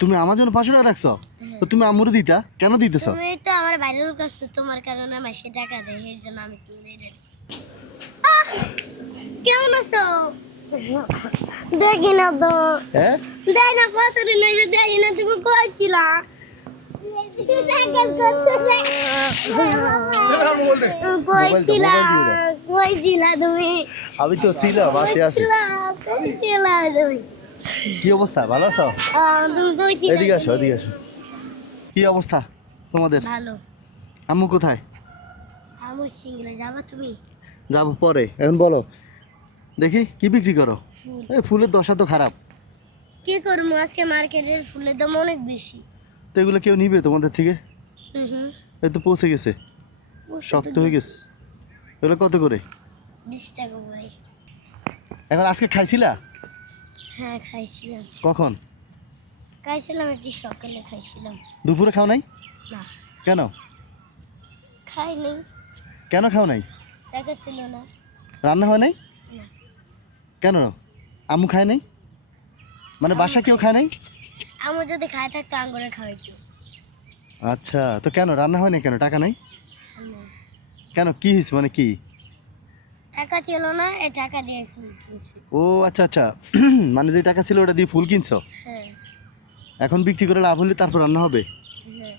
তুমি আমার জন্য 500 টাকা রাখছো? তো তুমি আম্মুরে দিতা, কেন দিতেছো? তুমি তো আমার ভাইরাল করছো, তোমার কারণে আমার সে টাকা দেয়, এর জন্য আমি তুমি এটা দিচ্ছি। কেমন আছো? দেখি না তো। হ্যাঁ দেখ না কতদিন হয়েছে দেখি না, তুমি কই ছিলা? সাইকেল করতে কই ছিলা? কই ছিলা তুমি? আমি তো ছিলাম, বাসে আছি। কই ছিলা তুমি? কি অবস্থা, ভালো আছো? তুমি কই ছিলা? এদিকে আসো, এদিকে আসো। কি অবস্থা তোমাদের? ভালো। আম্মু কোথায়? আমি সিঙ্গেলে যাবা তুমি? যাবো পরে, এখন বলো দেখি কি বিক্রি করো? ফুল। এই ফুলের দশা তো খারাপ। কি করবো, আজকে মার্কেটের ফুলের দাম অনেক বেশি। তো এগুলো কেউ নিবে তোমাদের থেকে? হুম। এই তো পৌঁছে গেছে, শক্ত হয়ে গেছে। এগুলো কত করে? 20 টাকা ভাই। এখন আজকে খাইছিলা? হ্যাঁ খাইছিলাম। কখন? খাইছিলাম একটি সকালে খাইছিলাম। দুপুরে খাও নাই? না কেন? খাই নাই, কেন খাও নাই? টাকা ছিল না। রান্না হয় নাই? না। কেন? আম্মু খায় নাই? মানে বাসা কেউ খায় নাই? আমার যদি খাই থাকতো আঙ্গুরে খাওয়াইতো। আচ্ছা, তো কেন রান্না হয় নাই কেন? টাকা নাই না, কেন? কি হয়েছে, মানে কি? টাকা ছিল না, এই টাকা দিয়ে ফুল কিনছি। ও আচ্ছা আচ্ছা। মানে যে টাকা ছিল ওটা দিয়ে ফুল কিনছো, হ্যাঁ এখন বিক্রি করে লাভ হলে তারপর রান্না হবে? হ্যাঁ।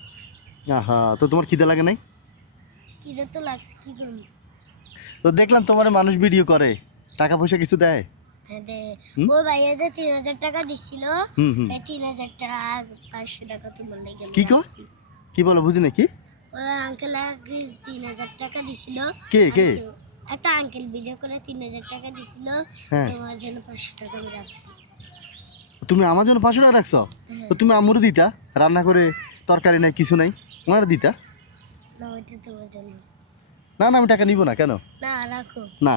আহা, তো তোমার খিদে লাগে নাই? কিরে তো লাগছে, কি করবো? তো দেখলাম তোমার মানুষ ভিডিও করে, টাকা পয়সা কিছু দেয়? হ্যাঁ দে। হুম? ওই ভাইয়া যে 3000 টাকা দিছিল, হুম হুম। এই 3000 টাকা 500 টাকা তোমার লেগে কি কো? কি বলো, বুঝি নাকি? ওই আঙ্কেল 3000 টাকা দিছিল। কে কে? আমি তো- একটা আঙ্কেল ভিডিও করে 3000 টাকা দিছিল, হ্যাঁ। তোমার জন্য 500 টাকা আমি রাখছি। তুমি আমার জন্য 500 টাকা রাখছো? তো তুমি আম্মুরে দিতা, রান্না করে তরকারি নাই কিছু নাই, ওনারা দিতা। না ওইটা তোমার জন্য। না না, আমি টাকা নিব না। কেন? না রাখো। না,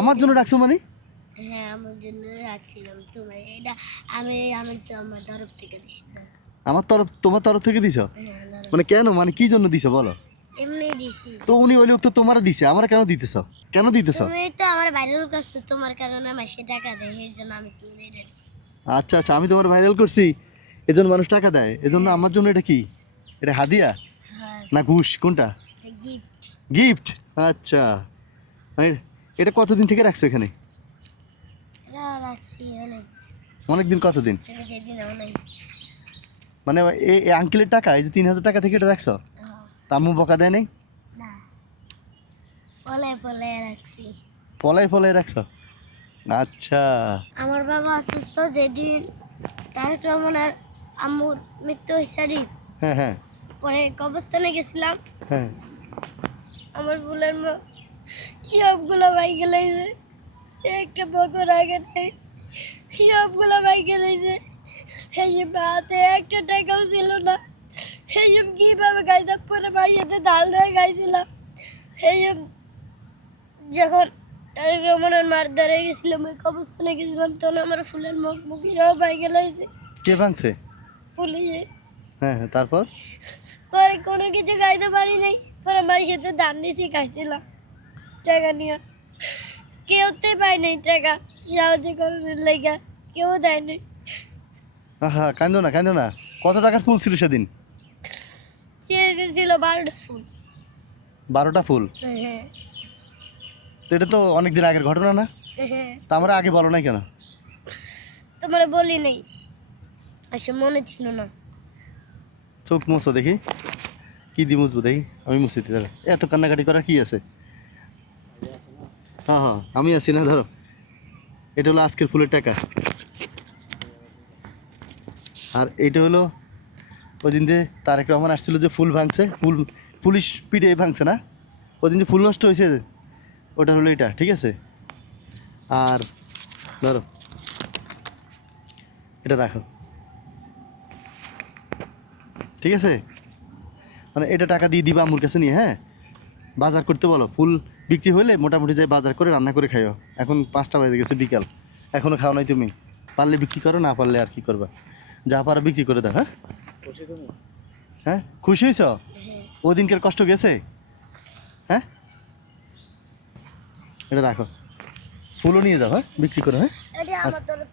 আমার জন্য রাখছো মানে? হ্যাঁ আমার জন্য রাখছিলাম, তোমার এটা আমি আমি তো আমার তরফ থেকে দিছি না। আমার তরফ, তোমার তরফ থেকে দিছো? হ্যাঁ না, না। মানে কেন, মানে কি জন্য দিছো বলো? এমনি দিছি। তো উনি ওই লোক তো তোমার দিছে, আমরা কেন দিতেছ? কেন দিতেছ? তুমি তো আমার ভাইরাল করছো, তোমার কারণে আমার সে টাকা দেয়, এর জন্য আমি তুমি এটা দিছি। আচ্ছা আচ্ছা, আমি তোমার ভাইরাল করছি এজন্য মানুষ টাকা দেয়, এজন্য আমার জন্য এটা কি? এটা হাদিয়া হ্যাঁ না ঘুষ, কোনটা? গিফট। গিফট। আচ্ছা, মানে এটা কতদিন থেকে রাখছো এখানে? এটা রাখছি অনেক, অনেকদিন। কতদিন? থেকে যেদিন অনেক। মানে এই আঙ্কেলের টাকা, এই যে 3000 টাকা থেকে এটা রাখছো, তা আম্মু বকা দেয় নাই? না পলে পলে রাখছি। পলাই ফলাই রাখছো? আচ্ছা। আমার বাবা অসুস্থ যেদিন, তারেক রহমানের আম্মুর মৃত্যু হয়েছে, হ্যাঁ হ্যাঁ পরে কবরস্থানে গেছিলাম। হ্যাঁ। আমার ভুলের মা সবগুলো বাইকে লাইছে, একটা বছর আগে নেই, সবগুলো বাইকে লাইছে। সেই হাতে একটা টাকাও ছিল না, সেই কিভাবে গাইতাম, পরে বাড়িতে ঢাল হয়ে গাইছিলাম। সেই যখন তারেক রহমানের মার ধরে গেছিলাম, ওই কবরস্থানে গেছিলাম, তখন আমার ফুলের মুখ মুখি সব বাইকে লাইছে কে ভাঙছে? পুলিশে। হ্যাঁ হ্যাঁ, তারপর? পরে কোনো কিছু খাইতে পারি নাই, পরে বাড়ির সাথে ধান দিছি খাইছিলাম টাকা নিয়ে। কেউতে পাই নাই টাকা সাহায্য করার লেগা, কেউ দেয় নাই। আহা, কান্দো না কান্দো না। কত টাকার ফুল ছিল সেদিন? চেয়ে ছিল 12টা ফুল। 12টা ফুল? হ্যাঁ তো এটা তো অনেকদিন আগের ঘটনা না? হ্যাঁ। তা আমরা আগে বলো নাই কেন? তোমার বলি নাই, আসলে মনে ছিল না। চোখ মুছো দেখি, কি দিয়ে মুছবো দেখি, আমি মুছি দিই। ধরো, এত কান্নাকাটি করার কি আছে? হ্যাঁ হ্যাঁ, আমি আছি না, ধরো। এটা হলো আজকের ফুলের টাকা, আর এটা হলো ওই দিন যে তারেক রহমান আসছিল, যে ফুল ভাঙছে, ফুল পুলিশ পিটে ভাঙছে না, ওই দিন যে ফুল নষ্ট হয়েছে, ওটা হলো এটা, ঠিক আছে? আর ধরো, এটা রাখো, ঠিক আছে? মানে এটা টাকা দিয়ে দিবা আম্মুর কাছে নিয়ে, হ্যাঁ? বাজার করতে বলো, ফুল বিক্রি হলে মোটামুটি যাই বাজার করে রান্না করে খাইও। এখন 5টা বাজে গেছে বিকাল, এখনও খাও নাই তুমি। পারলে বিক্রি করো, না পারলে আর কি করবা, যা পারো বিক্রি করে দাও। হ্যাঁ হ্যাঁ, খুশি হয়েছ? হ্যাঁ ওদিনকার কষ্ট গেছে? হ্যাঁ, এটা রাখো, ফুলও নিয়ে যাও, হ্যাঁ বিক্রি করো। হ্যাঁ, এটা আমার তরফ